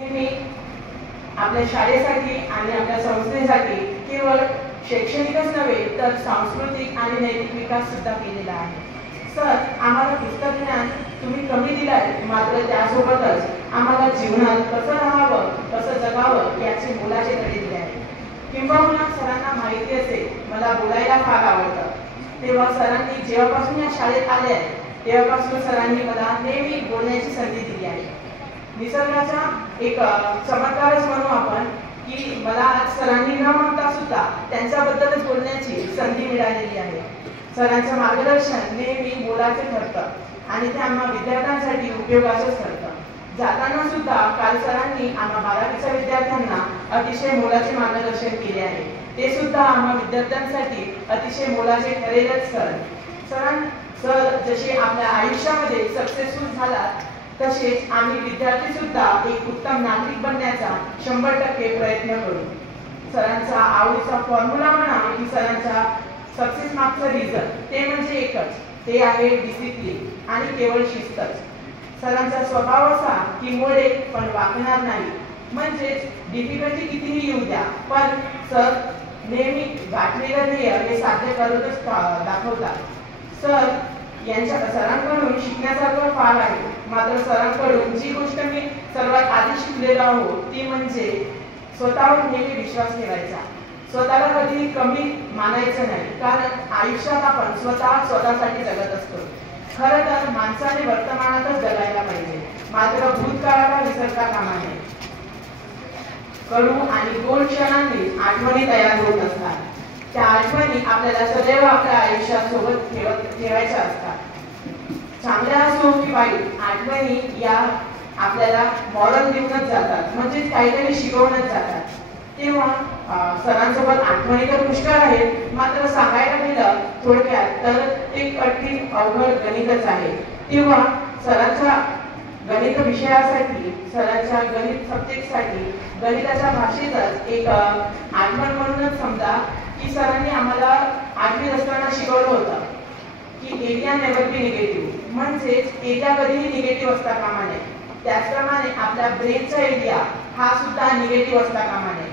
मी आपल्या शाळेसाठी आणि आपल्या संस्थेसाठी केवळ शैक्षणिकच नव्हे तर सांस्कृतिक आणि नैतिक विकास सुद्धा केलेला आहे। सर, आम्हाला पुस्तक ज्ञान तुम्ही कमी दिलाय, मात्र त्यासोबतच आम्हाला जीवनात कसं राहावं, कसं जगावं याचे मोलाचे धडे दिले आहेत। किंबहुना सरांना माहिती असेल मला बोलायला फार आवडतं, तेव्हा सरांनी जेव्हापासून या शाळेत आले आहे तेव्हापासून सरांनी मला नेहमी बोलण्याची संधी दिली आहे। निसर्गाचा एक चमत्कारच म्हणू आपण की मला आज सरांनी न म्हणता सुद्धा त्यांच्याबद्दलच बोलण्याची संधी मिळालेली आहे। सरांचं मार्गदर्शन नेहमी मोलाचे ठरतं आणि ते आम्हा विद्यार्थ्यांसाठी उपयोगाचंच ठरतं। जाताना सुद्धा काल सरांनी आम्हा 12वीच्या विद्यार्थ्यांना अतिशय मोलाचे मार्गदर्शन केले आहे। ते सुद्धा आम्हा विद्यार्थ्यांसाठी अतिशय मोलाचे ठरेलच। सर जसे आपल्या आयुष्यामध्ये सक्सेसफुल झालात तसेच आम्ही विद्यार्थी सुद्धा एक उत्तम नागरिक बनण्याचा 100% प्रयत्न करू। सरांचा आवडीचा फॉर्म्युला म्हणा की सरांचा सक्सेस मागचं रिझन ते म्हणजे एकच, ते आहे डिसिप्लिन आणि केवळ शिस्तच। सरांचा स्वभाव असा की मोडे पण वाकणार नाही, म्हणजेच डिफिकल्टी कितीही येऊ द्या पण सर नेहमी गाठलेलं ध्येय हे साध्य करूनच दाखवतात। सरांकडून शिकण्यासारखं फार आहे, मात्र सरांकडून जी गोष्ट मी सर्वात आधी शिकलेलो आहोत ती म्हणजे स्वतःवर नेहमी विश्वास ठेवायचा, स्वतःला कधी कमी मानायचं नाही, कारण आयुष्यात आपण स्वतःसाठी जगत असतो। खरं तर माणसाने वर्तमानातच जगायला पाहिजे, मात्र भूतकाळाला विसरता कामा नये। कडू आणि गोड क्षणांनी आठवणी तयार होत असतात, त्या आठवणी आपल्याला सदैव आपल्या आयुष्यात सोबत ठेवायच्या असतात। चांगल्या असो की वाईट आठवणी या आपल्याला मॉरल देऊनच जातात, म्हणजे काहीतरी शिकवूनच जातात। तेव्हा सरांसोबत आठवणी तर पुष्कळ आहेत, मात्र सांगायला गेलं थोडक्यात तर ते कठीण अवघड गणितच आहे। तेव्हा सरांच्या गणित विषयासाठी, सरांच्या गणित सब्जेक्टसाठी गणिताच्या भाषेतच एक आठवण म्हणूनच समजा की सरांनी आम्हाला 8वीत असताना शिकवलं होतं की एरिया नेव्हर बी निगेटिव्ह, म्हणजेच एरिया कधीही निगेटिव्ह असता कामा नये। त्याचप्रमाणे आपल्या ब्रेनचा एरिया हा सुद्धा निगेटिव्ह असता कामा नये,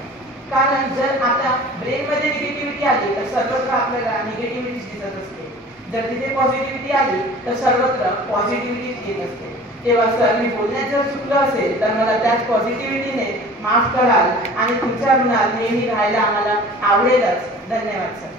कारण जर आपल्या ब्रेनमध्ये निगेटिव्हिटी आली तर सर्वत्र आपल्याला निगेटिव्हिटी दिसत असते, जर तिथे पॉझिटिव्हिटी आली तर सर्वत्र पॉझिटिव्हिटी येत असते। तेव्हा सर मी बोलण्यात जर चुकलं असेल तर मला त्याच पॉझिटिव्हिटीने माफ कराल आणि तुमच्या मनात नेहमी राहायला आम्हाला आवडेलच। धन्यवाद सर।